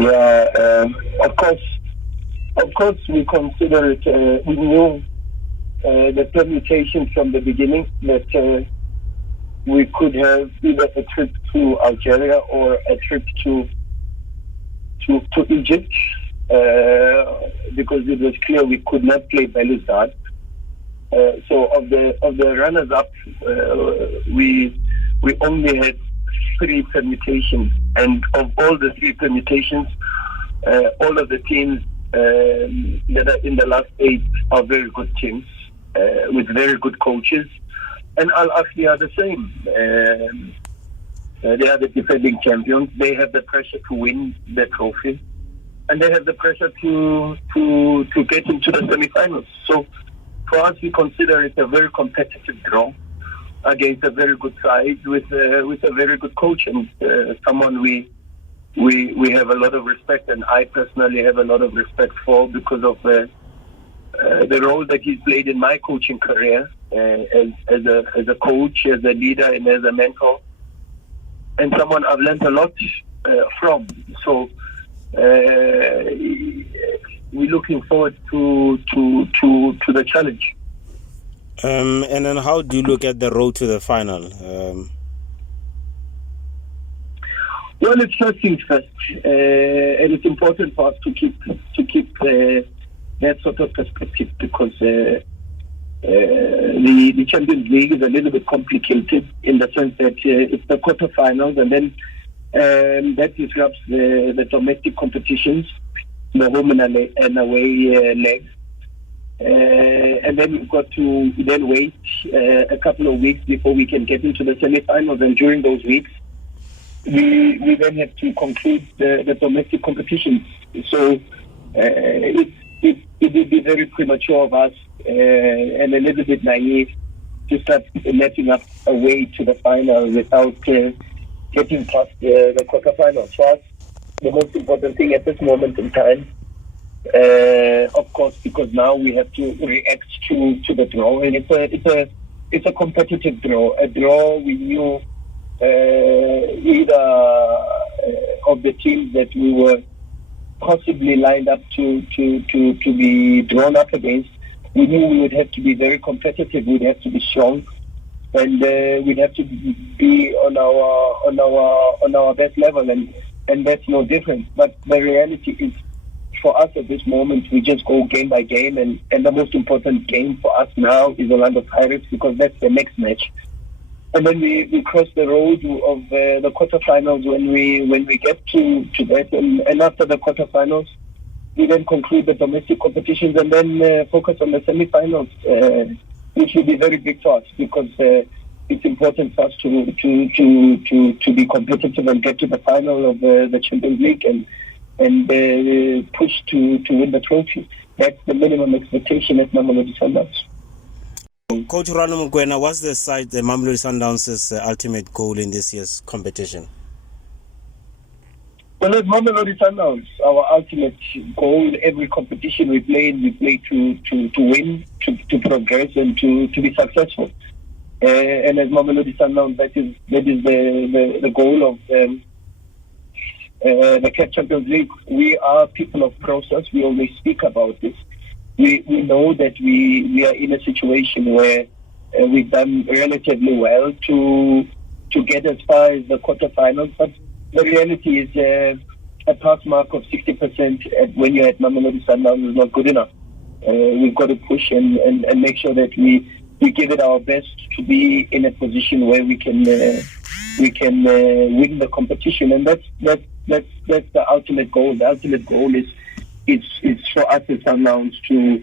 Yeah, of course, we consider it. We knew the permutation from the beginning that we could have either a trip to Algeria or a trip to Egypt, because it was clear we could not play Belouizdad. So of the runners-up, we only had 3 permutations, and of all the 3 permutations, all of the teams that are in the last 8 are very good teams with very good coaches, and Ahly are the same. They are the defending champions. They have the pressure to win the trophy, and they have the pressure to get into the semi-finals. So for us, we consider it a very competitive draw against a very good side with a very good coach, and someone we have a lot of respect, and I personally have a lot of respect for, because of the role that he's played in my coaching career as a coach, as a leader, and as a mentor, and someone I've learned a lot from. So we're looking forward to the challenge. And then how do you look at the road to the final? Well, it's first things first, and it's important for us to keep that sort of perspective, because the Champions League is a little bit complicated in the sense that it's the quarterfinals, and then that disrupts the domestic competitions, the home and away legs. And then we've got to then wait a couple of weeks before we can get into the semi-finals, and during those weeks we then have to conclude the domestic competitions. So it would be very premature of us and a little bit naive to start letting up a way to the final without getting past the quarterfinals. For us, the most important thing at this moment in time, of course, because now we have to react to the draw, and it's a competitive draw. A draw we knew either of the teams that we were possibly lined up to be drawn up against. We knew we would have to be very competitive. We'd have to be strong, and we'd have to be on our best level, and that's no different. But the reality is, for us at this moment, we just go game by game, and the most important game for us now is Orlando Pirates, because that's the next match. And then we cross the road of the quarterfinals when we get to that, and after the quarterfinals, we then conclude the domestic competitions and then focus on the semi-finals, which will be very big for us, because it's important for us to be competitive and get to the final of the Champions League and push to win the trophy. That's the minimum expectation at Mamelodi Sundowns. Coach Rulani Mokwena, what's the Mamelodi Sundowns' ultimate goal in this year's competition? Well, at Mamelodi Sundowns, our ultimate goal, every competition we play to win, to progress, and to be successful. And as Mamelodi Sundowns, that is the goal of the CAF Champions League. We are people of process. We always speak about this. We know that we are in a situation where we've done relatively well to get as far as the quarterfinals, but the reality is a pass mark of 60% when you're at Mamelodi Sundowns is not good enough. We've got to push and make sure that we give it our best to be in a position where we can win the competition, and that's the ultimate goal. The ultimate goal is for us as Sundowns to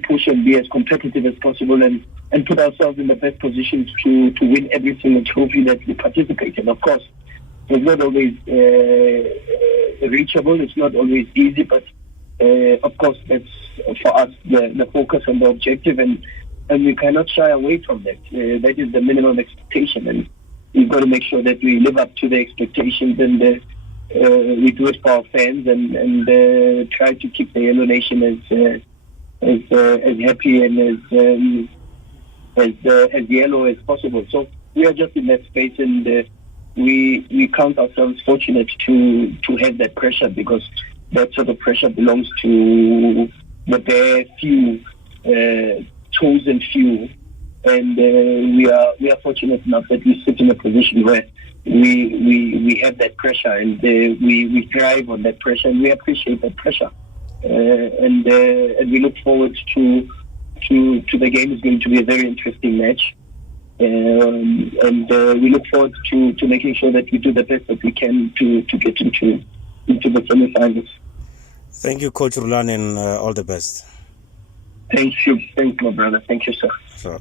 push and be as competitive as possible and put ourselves in the best positions to win every single trophy that we participate in. Of course, it's not always reachable, it's not always easy, but of course that's for us the focus and the objective, and we cannot shy away from that. That is the minimum expectation, and we've got to make sure that we live up to the expectations, and we do it for our fans, and try to keep the Yellow Nation as happy and as yellow as possible. So we are just in that space, and we count ourselves fortunate to have that pressure, because that sort of pressure belongs to the bare few, chosen few, and we are fortunate enough that we sit in a position where we have that pressure, and we thrive on that pressure, and we appreciate that pressure, and we look forward to the game. Is going to be a very interesting match. And we look forward to making sure that we do the best that we can to get into the semi-finals. Thank you, Coach Rulani, and all the best. Thank you. Thanks, my brother. Thank you, sir. Sure.